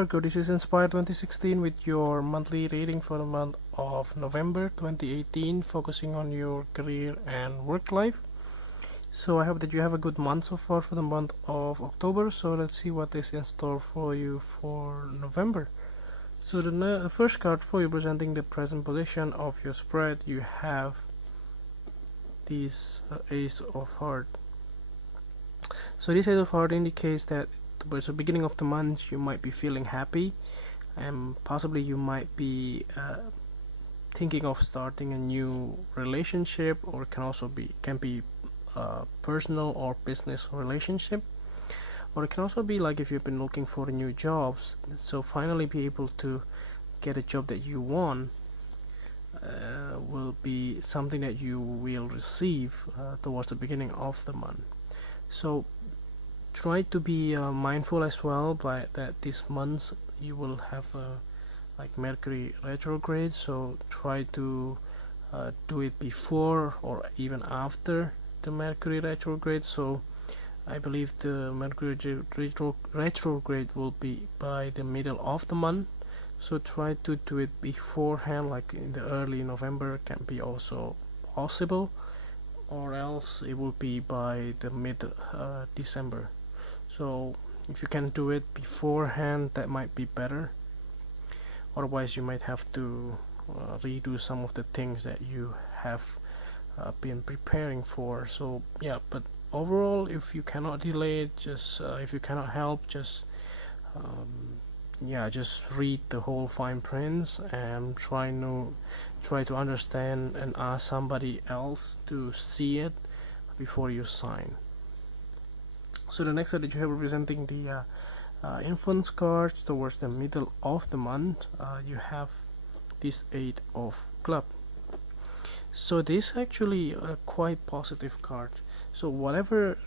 Virgo, this is Inspire 2016 with your monthly reading for the month of November 2018, focusing on your career and work life. So I hope that you have a good month so far for the month of October. So let's see what is in store for you for November. So the first card for you, presenting the present position of your spread, you have this Ace of Heart. So this Ace of Heart indicates that towards the beginning of the month you might be feeling happy, and possibly you might be thinking of starting a new relationship, or can be personal or business relationship, or it can also be like if you've been looking for new jobs, so finally be able to get a job that you want will be something that you will receive towards the beginning of the month. So try to be mindful as well by that this month you will have like Mercury retrograde, so try to do it before or even after the Mercury retrograde. So I believe the Mercury retrograde will be by the middle of the month, so try to do it beforehand, like in the early November can be also possible, or else it will be by the mid December. So if you can do it beforehand, that might be better. Otherwise you might have to redo some of the things that you have been preparing for. So yeah, but overall, if you cannot delay it, just if you cannot help, just just read the whole fine print and try to understand and ask somebody else to see it before you sign. So the next card that you have representing the influence cards towards the middle of the month, you have this 8 of Club. So this actually a quite positive card. So whatever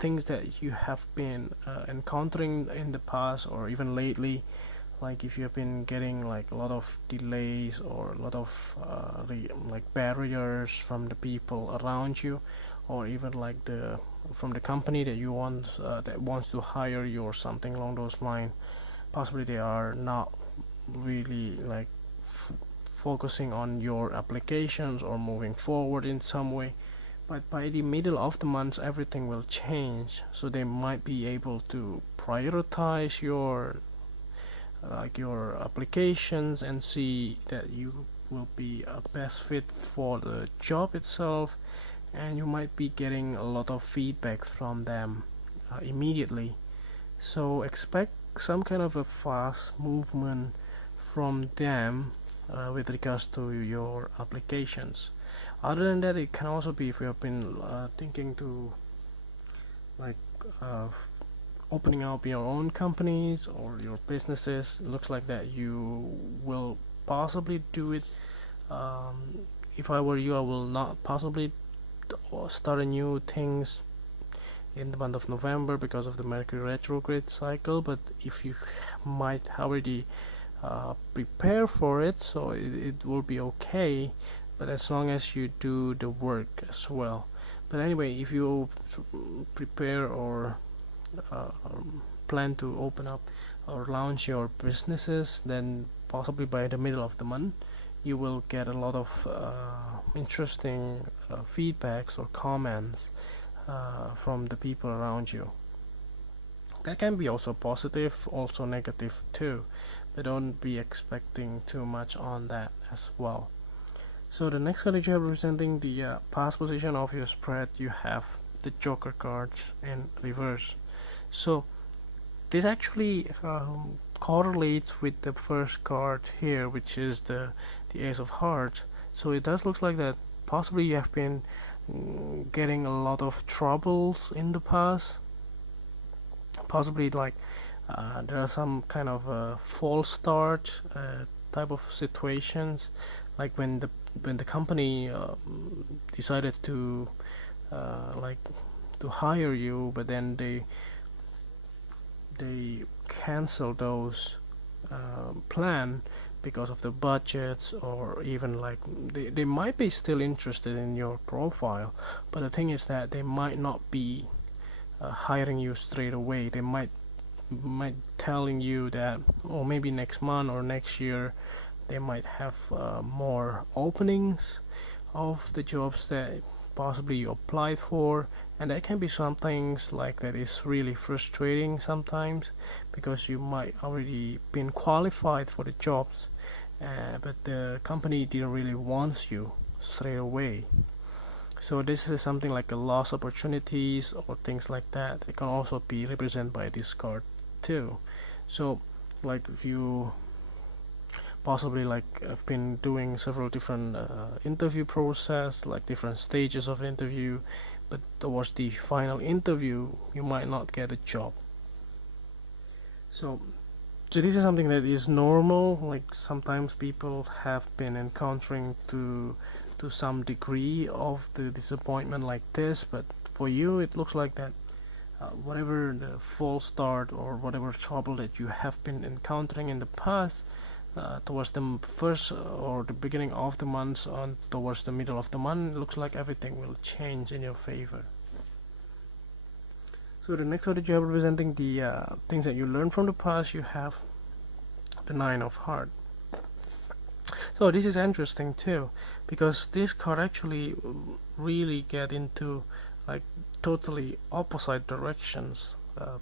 things that you have been encountering in the past or even lately, like if you have been getting like a lot of delays or a lot of like barriers from the people around you, or even like from the company that you want that wants to hire you or something along those lines, possibly they are not really like focusing on your applications or moving forward in some way. But by the middle of the month everything will change, so they might be able to prioritize your applications and see that you will be a best fit for the job itself, and you might be getting a lot of feedback from them immediately. So expect some kind of a fast movement from them with regards to your applications. Other than that, it can also be if you have been thinking to like opening up your own companies or your businesses. It looks like that you will possibly do it. If I were you, I will not possibly start a new things in the month of November because of the Mercury retrograde cycle, but if you might already prepare for it, so it will be okay, but as long as you do the work as well. But anyway, if you prepare or plan to open up or launch your businesses, then possibly by the middle of the month you will get a lot of interesting feedbacks or comments from the people around you. That can be also positive, also negative too, but don't be expecting too much on that as well. So the next card that you have representing the past position of your spread, you have the Joker cards in reverse. So this actually correlates with the first card here, which is the Ace of Hearts. So it does look like that possibly you have been getting a lot of troubles in the past, possibly like there are some kind of false start type of situations, like when the company decided to to hire you, but then they cancel those plan because of the budgets, or even like they might be still interested in your profile, but the thing is that they might not be hiring you straight away. They might might telling you that, or maybe next month or next year they might have more openings of the jobs that possibly you applied for, and that can be some things like that is really frustrating sometimes, because you might already been qualified for the jobs, but the company didn't really want you straight away. So this is something like a lost opportunities or things like that. It can also be represented by this card too. So like if you possibly like I've been doing several different interview process, like different stages of interview, but towards the final interview you might not get a job. So this is something that is normal. Like sometimes people have been encountering to some degree of the disappointment like this, but for you it looks like that whatever the false start or whatever trouble that you have been encountering in the past, towards the first or the beginning of the month on towards the middle of the month, it looks like everything will change in your favor. So the next card that you have representing the things that you learned from the past, you have the Nine of Hearts. So this is interesting too, because this card actually really get into like totally opposite directions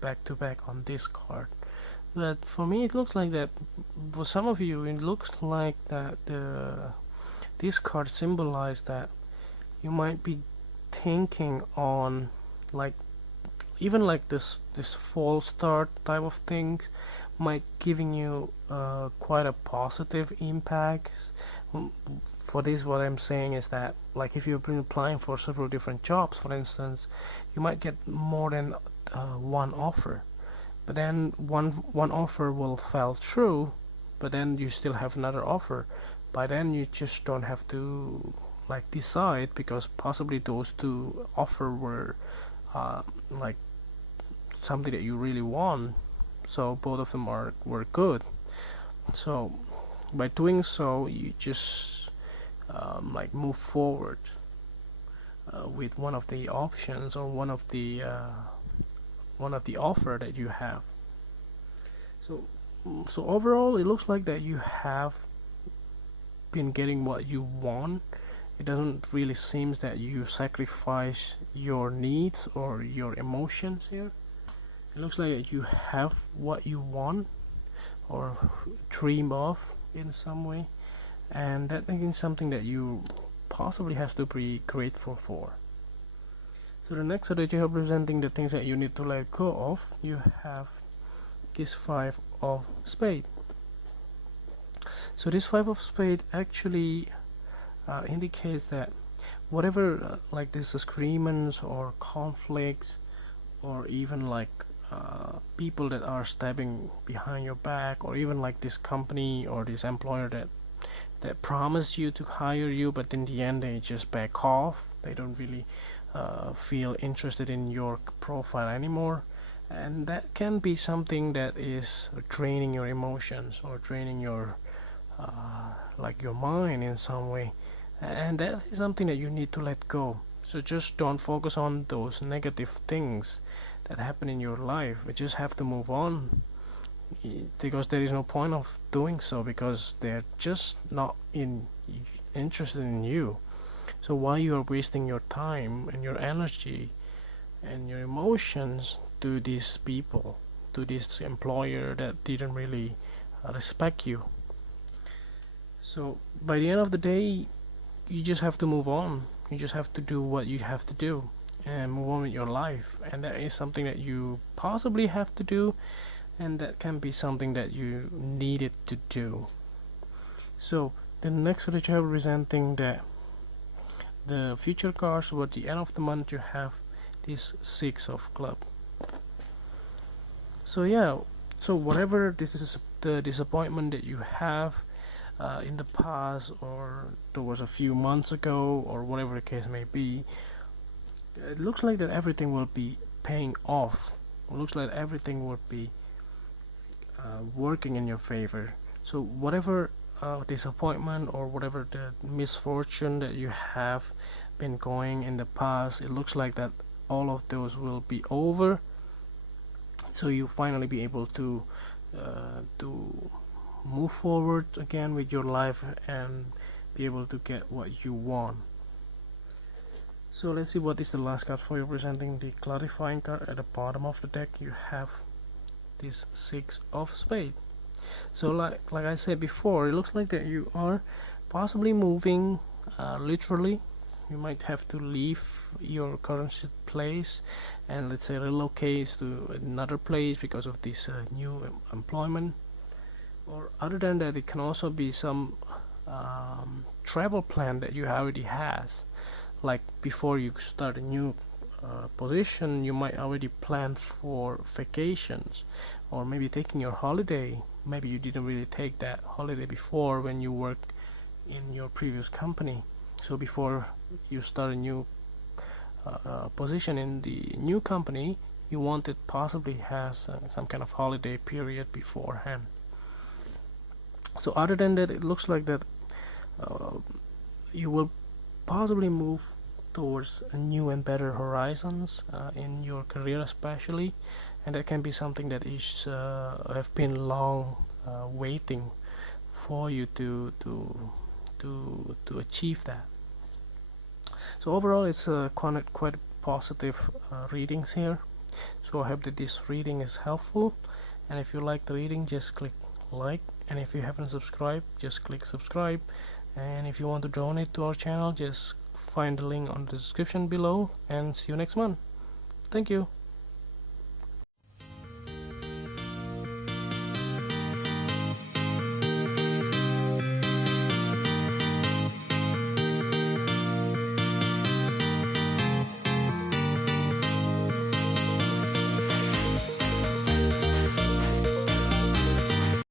back to back on this card. But for me it looks like that for some of you it looks like that this card symbolizes that you might be thinking on like even like this false start type of things might giving you quite a positive impact. For this, what I'm saying is that like if you've been applying for several different jobs, for instance, you might get more than one offer, but then one offer will fall through, but then you still have another offer. By then you just don't have to like decide, because possibly those two offer were like something that you really want, so both of them were good. So by doing so you just like move forward with one of the options or one of the offer that you have. So overall it looks like that you have been getting what you want. It doesn't really seem that you sacrifice your needs or your emotions here. It looks like you have what you want or dream of in some way, and that is something that you possibly have to be grateful for. So the next that you have representing the things that you need to let go of, you have this Five of Spades. So this Five of Spades actually indicates that whatever like disagreements or conflicts, or even like people that are stabbing behind your back, or even like this company or this employer that promised you to hire you, but in the end they just back off. They don't really feel interested in your profile anymore, and that can be something that is draining your emotions or draining your like your mind in some way, and that is something that you need to let go. So just don't focus on those negative things that happen in your life. You just have to move on, because there is no point of doing so, because they're just not interested in you. So why you are wasting your time and your energy and your emotions to these people, to this employer that didn't really respect you? So by the end of the day you just have to move on. You just have to do what you have to do and move on with your life, and that is something that you possibly have to do, and that can be something that you needed to do. So the next that you have representing the future cards, or at the end of the month you have this Six of Clubs. So yeah, so whatever this is the disappointment that you have in the past, or there was a few months ago, or whatever the case may be, it looks like that everything will be paying off. It looks like everything will be working in your favor. So whatever disappointment or whatever the misfortune that you have been going in the past, it looks like that all of those will be over, so you finally be able to move forward again with your life and be able to get what you want. So let's see what is the last card for you, presenting the clarifying card. At the bottom of the deck you have this Six of Spades. So like I said before, it looks like that you are possibly moving, literally. You might have to leave your current place and, let's say, relocate to another place because of this new employment. Or other than that, it can also be some travel plan that you already has. Like before you start a new position, you might already plan for vacations, or maybe taking your holiday. Maybe you didn't really take that holiday before when you worked in your previous company. So before you start a new position in the new company, you wanted possibly has some kind of holiday period beforehand. So other than that, it looks like that you will possibly move towards a new and better horizons in your career, especially, and that can be something that is have been long waiting for you to achieve that. So overall, it's quite positive readings here. So I hope that this reading is helpful, and if you like the reading, just click like, and if you haven't subscribed, just click subscribe, and if you want to donate to our channel, just find the link on the description below, and see you next month. Thank you.